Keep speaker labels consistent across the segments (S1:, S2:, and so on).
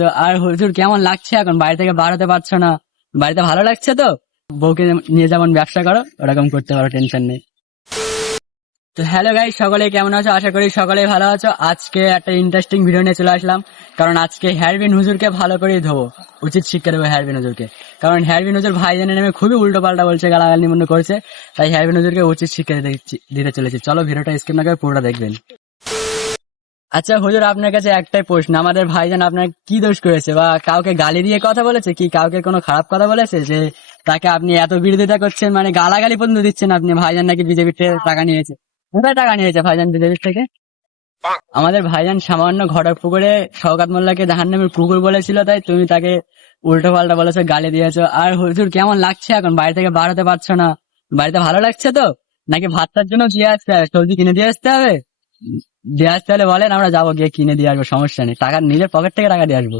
S1: তো আর হুজুর কেমন লাগছে এখন? বাড়ি থেকে বার হতে পারছ না? বাড়িতে ভালো লাগছে তো? বউকে নিয়ে যেমন ব্যবসা করো, ওরকম করতে পারো টেনশন নেই। তো হ্যালো গাই সকলে কেমন আছো? আশা করি সকলেই ভালো আছো। আজকে একটা ইন্টারেস্টিং ভিডিও নিয়ে চলে আসলাম। কারণ আজকে হেয়ারবিন হুজুরকে ভালো করেই ধোবো। উচিত শিক্ষা দেবো হেয়ারবিন হুজুরকে। কারণ হেয়ারবিন হুজুর ভাইজানের নামে খুবই উল্টো পাল্টা বলছে, গালাগাল নিমন্ত্রণ করছে। তাই হেয়ারবিন হুজুরকে উচিত শিক্ষা দিতে চলেছি। চলো ভিডিওটা স্কিপ না করে পুরোটা দেখবেন। আচ্ছা হুজুর, আপনার কাছে একটাই প্রশ্ন। আমাদের ভাইজান আপনার কি দোষ করেছে? বা কাউকে গালি দিয়ে কথা বলেছে কি? কাউকে কোনো খারাপ কথা বলেছে? যে তাকে আপনি এত বিরোধিতা করছেন মানে গালাগালি পর্যন্ত দিচ্ছেন আপনি? ভাইজান নাকি বিজেপির থেকে টাকা নিয়েছে? কোথায় টাকা নিয়েছে ভাইজান বিজেপির থেকে? আমাদের ভাইজান সামান্য ঘটক পুকুরে শওকাত মোল্লাকে জাহান নামের কুকুর বলেছিল, তাই তুমি তাকে উল্টো পাল্টা বলেছ, গালি দিয়েছ। আর হুজুর, কেমন লাগছে এখন? বাড়ি থেকে বার হতে পারছ না। বাড়িতে ভালো লাগছে তো? নাকি ভাতটার জন্য দিয়ে আসতে হবে সবজি কিনে দিয়ে আসতে হবে? দিয়ে আসতে হলে বলেন, আমরা যাব গিয়ে কিনে দিয়ে আসব, সমস্যা নেই। টাকা নিজের পকেট থেকে টাকা দিয়ে আসব।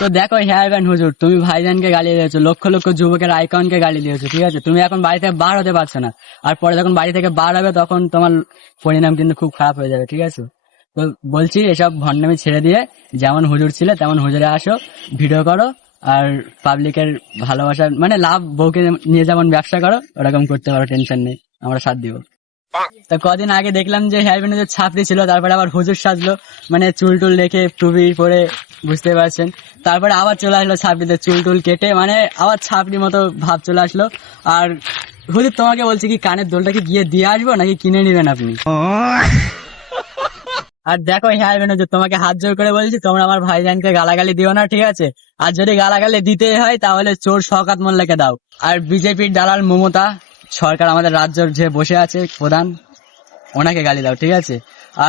S1: তো দেখো হেয়ার ব্যান্ড হুজুর, তুমি ভাইজানকে গালি দিয়েছ, লক্ষ লক্ষ যুবকের আইকনকে গালি দিয়েছ, ঠিক আছে? তুমি এখন বাড়ি থেকে বার হতে পারছ না। আর পরে যখন বাড়ি থেকে বার হবে, তখন তোমার পরিণাম কিন্তু খুব খারাপ হয়ে যাবে, ঠিক আছে? তো বলছি, এসব ভণ্ডামি ছেড়ে দিয়ে যেমন হুজুর ছিলে, তেমন হুজুরে আসো, ভিডিও করো, আর পাবলিকের ভালোবাসার মানে লাভ বউকে নিয়ে যেমন ব্যবসা করো, ওরকম করতে পারো টেনশন নেই। আমরা সাথ দিব। তো কদিন আগে দেখলাম যে হেয়ার ব্যান্ডের ছাপড়ি ছিল তারপরে আবার হুজুর সাজলো। মানে চুল টুল রেখে টুপি পরে বুঝতে পারছেন। তারপরে আবার চলে আসলো ছাপড়িতে চুল টুল কেটে মানে আবার ছাপড়ি মতো ভাব চলে আসলো। আর হুজুর তোমাকে বলছি কি কানের দোলটা কি গিয়ে দিয়ে আসব নাকি কিনে নেবেন আপনি? আর দেখো হ্যাঁ যে তোমাকে হাত জোর করে বলছি তোমরা আমার ভাই ভাইজানকে গালাগালি দিও না ঠিক আছে? আর যদি গালাগালি দিতে হয় তাহলে চোর শওকাত মোল্লাকে দাও। আর বিজেপির দালাল মমতা সরকার আমাদের রাজ্যের যে বসে আছে প্রধান, ওনাকে গালি দাও, ঠিক আছে?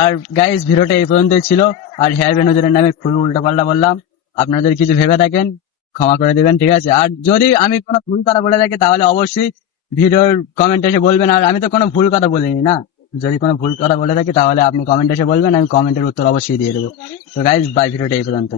S1: আর গাইস ভিডিওটা এই পর্যন্তই ছিল। আর হেয়ার বেনুজের নামে খুবই উল্টাপাল্টা বললাম। আপনারা যদি কিছু ভেবে থাকেন, ক্ষমা করে দিবেন, ঠিক আছে? আর যদি আমি কোনো ভুল কথা বলে থাকি, তাহলে অবশ্যই ভিডিওর কমেন্ট এসে বলবেন। আর আমি তো কোনো ভুল কথা বলিনি, না? যদি কোনো ভুল কথা বলে থাকি, তাহলে আপনি কমেন্ট এসে বলবেন, আমি কমেন্টের উত্তর অবশ্যই দিয়ে দেবো। তো গাইজ বাই ভিডিওটা এই পর্যন্ত